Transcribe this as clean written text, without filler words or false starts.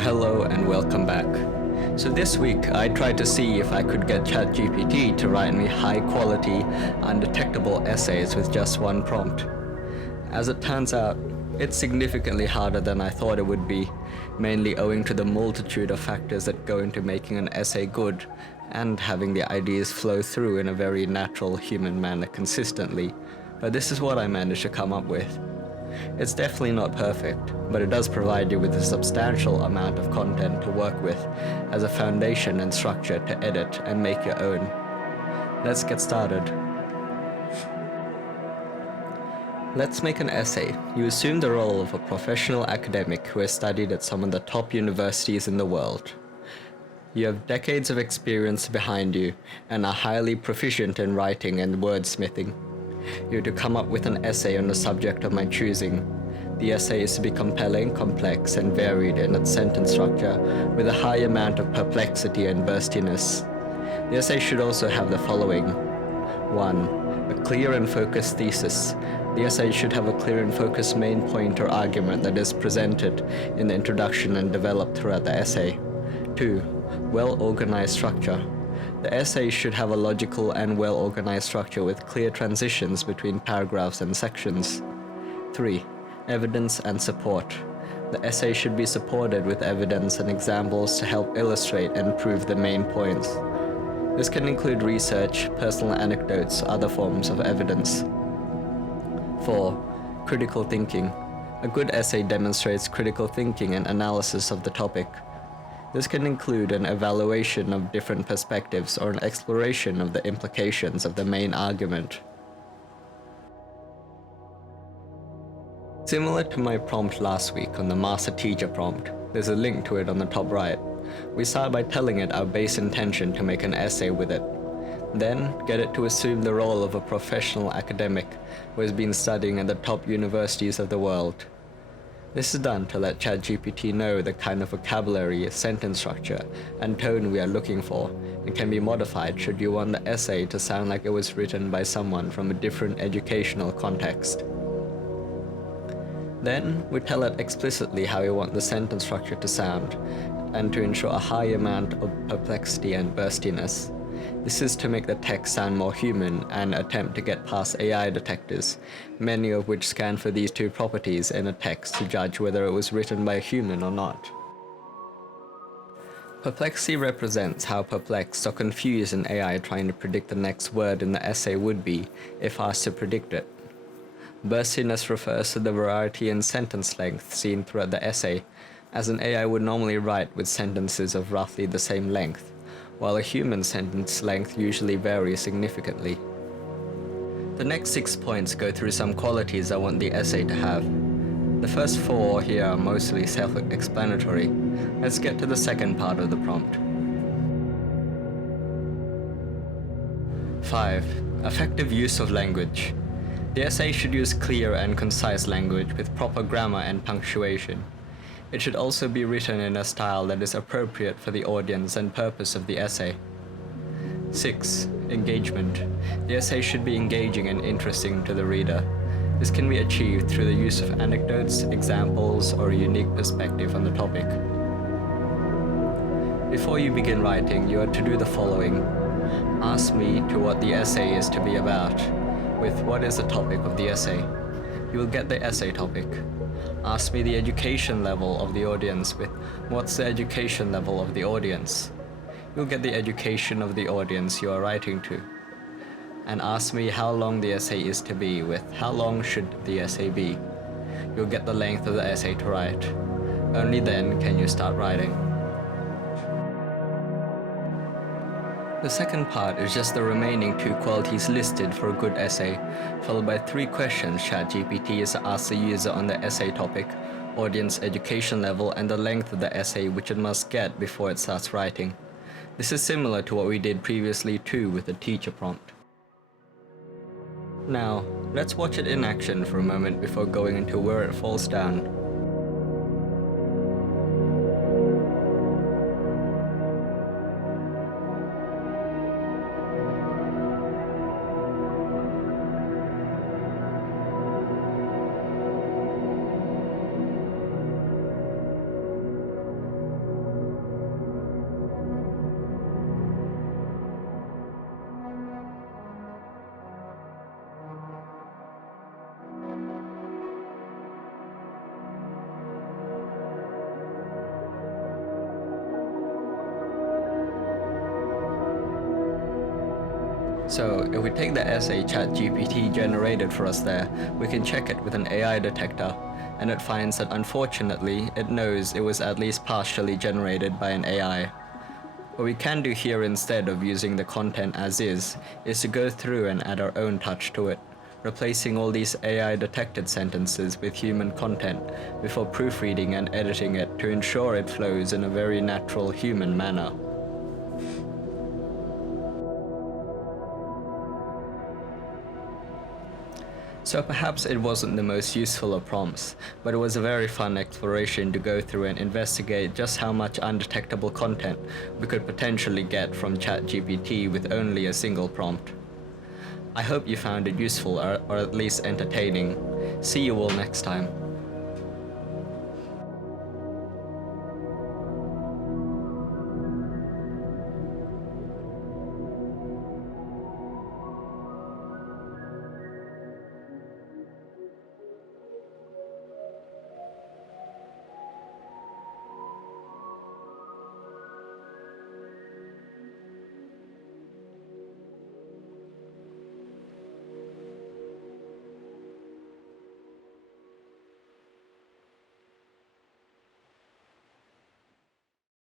Hello and welcome back. So this week I tried to see if I could get ChatGPT to write me high quality, undetectable essays with just one prompt. As it turns out, it's significantly harder than I thought it would be, mainly owing to the multitude of factors that go into making an essay good and having the ideas flow through in a very natural human manner consistently. But this is what I managed to come up with. It's definitely not perfect, but it does provide you with a substantial amount of content to work with as a foundation and structure to edit and make your own. Let's get started. Let's make an essay. You assume the role of a professional academic who has studied at some of the top universities in the world. You have decades of experience behind you and are highly proficient in writing and wordsmithing. You're to come up with an essay on the subject of my choosing. The essay is to be compelling, complex, and varied in its sentence structure, with a high amount of perplexity and burstiness. The essay should also have the following. 1. A clear and focused thesis. The essay should have a clear and focused main point or argument that is presented in the introduction and developed throughout the essay. 2. Well-organized structure. The essay should have a logical and well-organized structure with clear transitions between paragraphs and sections. 3. Evidence and support. The essay should be supported with evidence and examples to help illustrate and prove the main points. This can include research, personal anecdotes, other forms of evidence. 4. Critical thinking. A good essay demonstrates critical thinking and analysis of the topic. This can include an evaluation of different perspectives or an exploration of the implications of the main argument. Similar to my prompt last week on the master teacher prompt, there's a link to it on the top right. We start by telling it our base intention to make an essay with it. Then, get it to assume the role of a professional academic who has been studying at the top universities of the world. This is done to let ChatGPT know the kind of vocabulary, sentence structure, and tone we are looking for, and can be modified should you want the essay to sound like it was written by someone from a different educational context. Then, we tell it explicitly how we want the sentence structure to sound, and to ensure a high amount of perplexity and burstiness. This is to make the text sound more human and attempt to get past AI detectors, many of which scan for these two properties in a text to judge whether it was written by a human or not. Perplexity represents how perplexed or confused an AI trying to predict the next word in the essay would be if asked to predict it. Burstiness refers to the variety in sentence length seen throughout the essay, as an AI would normally write with sentences of roughly the same length, while a human sentence length usually varies significantly. The next 6 points go through some qualities I want the essay to have. The first 4 here are mostly self-explanatory. Let's get to the second part of the prompt. 5. Effective use of language. The essay should use clear and concise language with proper grammar and punctuation. It should also be written in a style that is appropriate for the audience and purpose of the essay. 6. Engagement. The essay should be engaging and interesting to the reader. This can be achieved through the use of anecdotes, examples, or a unique perspective on the topic. Before you begin writing, you are to do the following. Ask me to what the essay is to be about, with what is the topic of the essay. You will get the essay topic. Ask me the education level of the audience with what's the education level of the audience. You'll get the education of the audience you are writing to. And ask me how long the essay is to be with how long should the essay be. You'll get the length of the essay to write. Only then can you start writing. The second part is just the remaining 2 qualities listed for a good essay, followed by 3 questions ChatGPT is to ask the user on the essay topic, audience education level, and the length of the essay which it must get before it starts writing. This is similar to what we did previously too with the teacher prompt. Now, let's watch it in action for a moment before going into where it falls down. So if we take the essay ChatGPT generated for us there, we can check it with an AI detector, and it finds that unfortunately it knows it was at least partially generated by an AI. What we can do here instead of using the content as is to go through and add our own touch to it, replacing all these AI detected sentences with human content before proofreading and editing it to ensure it flows in a very natural human manner. So perhaps it wasn't the most useful of prompts, but it was a very fun exploration to go through and investigate just how much undetectable content we could potentially get from ChatGPT with only a single prompt. I hope you found it useful or at least entertaining. See you all next time.